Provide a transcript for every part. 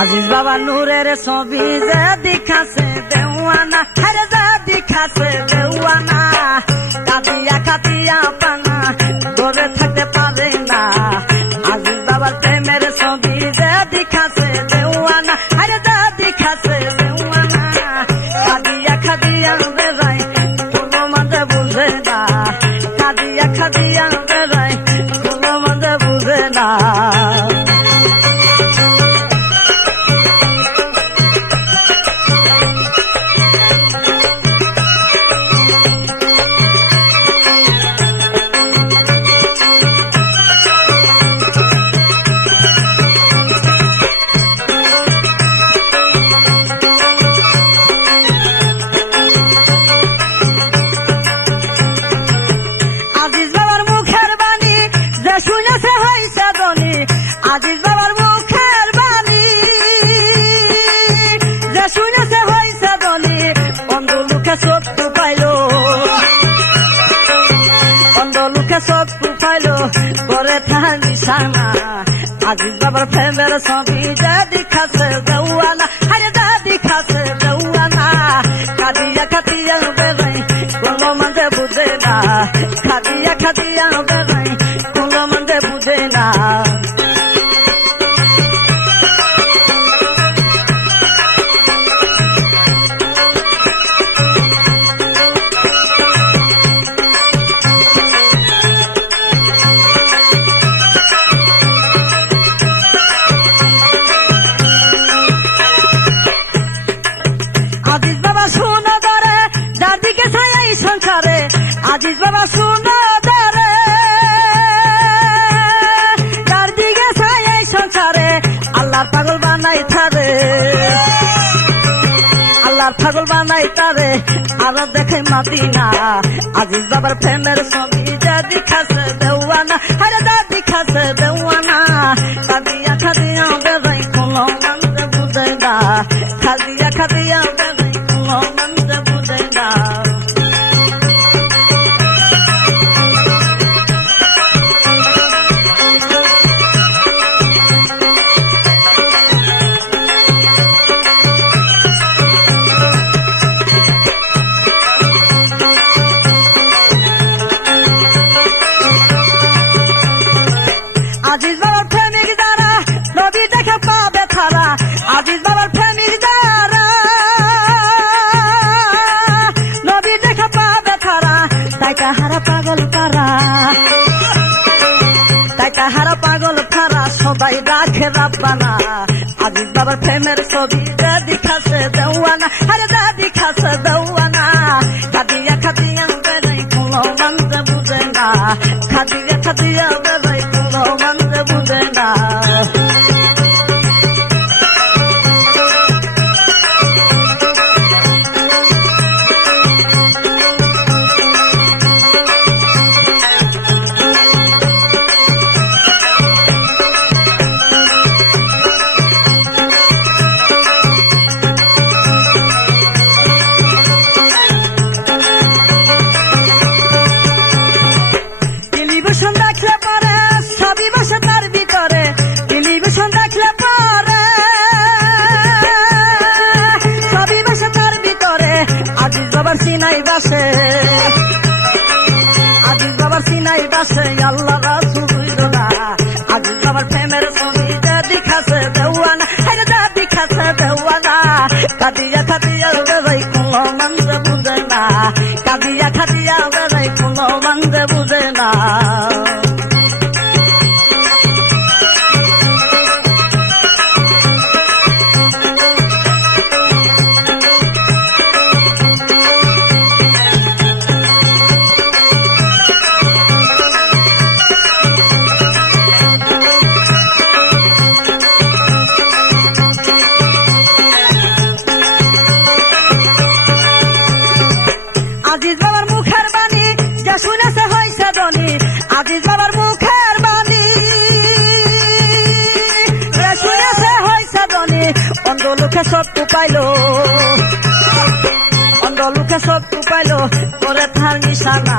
আজিজ বাবা নূরের ছবি যে দেখাছে দেওয়ানা, আরে যে দেখাছে দেওয়ানা, কাঁদিয়া কাঁদিয়া পানা ধরে থাকতে পারে না। আজিজ বাবার প্রেমের ছবি যে দেখাছে দেওয়ানা, আরে যে দেখাছে দেওয়ানা, কাঁদিয়া কাঁদিয়া বেড়ায় কোনো মধ্যে বুঝে না, কাঁদিয়া কাঁদিয়া বেড়ায় কোনো মধ্যে বুঝে না। আজিজ বাবার মুখের বাণী যে শুনেছে হইছে ধনী, আজিজ বাবার মুখের বাণী যে শুনেছে হইছে ধনী, অন্ধ লোকে চক্ষু পাইল, অন্ধ লোকে চক্ষু পাইল করে থাকা নিশানা। আজিজ বাবার প্রেমের ছবি যে দেখাছে দেওয়ানা, আরে যে দেখাছে দেওয়ানা, কাঁদিয়া কাঁদিয়া বেড়াই কোনো মধ্যে বুঝে না, কাঁদিয়া কাঁদিয়া বেড়াই কোনো মধ্যে বুঝে না। আজিজ বাবা শুনো ধরে যার দিকে ছায় এই সংসারে, আজিজ বাবা শুনো ধরে যার দিকে ছায় এই সংসারে, আল্লাহর পাগল বানাই তারে, আল্লাহর পাগল বানাই তারে আরো দেখে মাদিনা। আজিজ বাবার প্রেমের ছবি যে দেখাছে দেওয়ানা, আরে যে দেখাছে দেওয়ানা, কাঁদিয়া কাঁদিয়া বেড়াই কোনো মন্দে বুঝে না, কাঁদিয়া কাঁদিয়া বেড়াই কোনো মন্দে বুঝে না। আজিজ বাবার প্রেমিক যারা নবী দেখে পাবে তারা, আজিজ বাবার প্রেমিক যারা নবী দেখে পাবে তারা, তাই কাহারা পাগল কারা, তাই কাহারা পাগল কারা সবাই রাখে রাব্বানা। আজিজ বাবার প্রেমের ছবি যে দেখাছে দেওয়ানা, আরে যে দেখাছে দেওয়ানা, কাঁদিয়া কাঁদিয়া বেড়াই কোনো মন্দে বুঝে না, কাঁদিয়া কাঁদিয়া বেড়াই কোনো মন্দে বুঝে না। টেলিভিশন দেখলে পরে সবই বসে তার ভিতরে, টেলিভিশন দেখলে পরে সবই বসে তার ভিতরে, আজিজ বাবার সিনাই বাসে, আজিজ বাবার সিনাই বাসে আল্লাহ রাসূল হইল না। আজিজ বাবার প্রেমের ছবি যে দেখাছে দেওয়ানা, আরে যে দেখাছে দেওয়ানা, কাঁদিয়া কাঁদিয়া বেড়াই কোনো মন্দে বুঝে না, কাঁদিয়া কাঁদিয়া বেড়াই কোনো মন্দে বুঝে না। আজিজ বাবার মুখের বাণী যে শুনেছে হইছে ধনী, আজিজ বাবার মুখের বাণী যে শুনেছে হইছে ধনী, অন্ধ লোকে চক্ষু পাইল, অন্ধ লোকে চক্ষু পাইল করে তার নিশানা।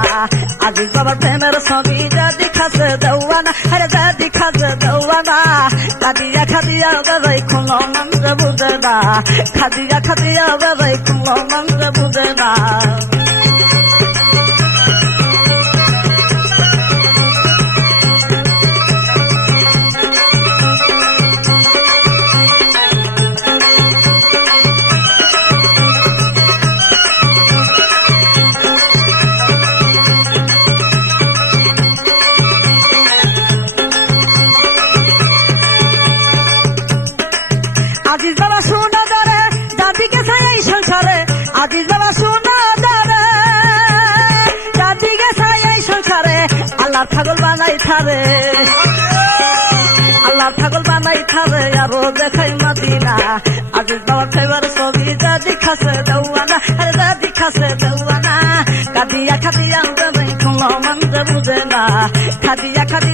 আজিজ বাবার প্রেমের ছবি যে দেখাছে দেওয়ানা, আরে যে দেখাছে দেওয়ানা, খাদিয়া খাদিয়া বেবাই খুলো মন্ত্রে বুঝে না খাদিয়া খাদিয়া বেবাই খুলো মন্ত্রে বুঝে না আজিজ বাবা শোনা ধরে দাদি গেছে এই সংসারে আজিজ বাবা শোনা ধরে দাদি গেছে এই সংসারে আল্লাহর ছাগল বানাই থারে আল্লাহর ছাগল বানাই থারে আরো দেখাই মদিনা আজিজ বাবা খাইবার ছবি দাদি খাসে দেওয়ানা আরে দাদি খাসে দেওয়ানা খাদিয়া খাদিয়া বেবাই খুলো মন্ত্রে বুঝে না খাদিয়া খাদিয়া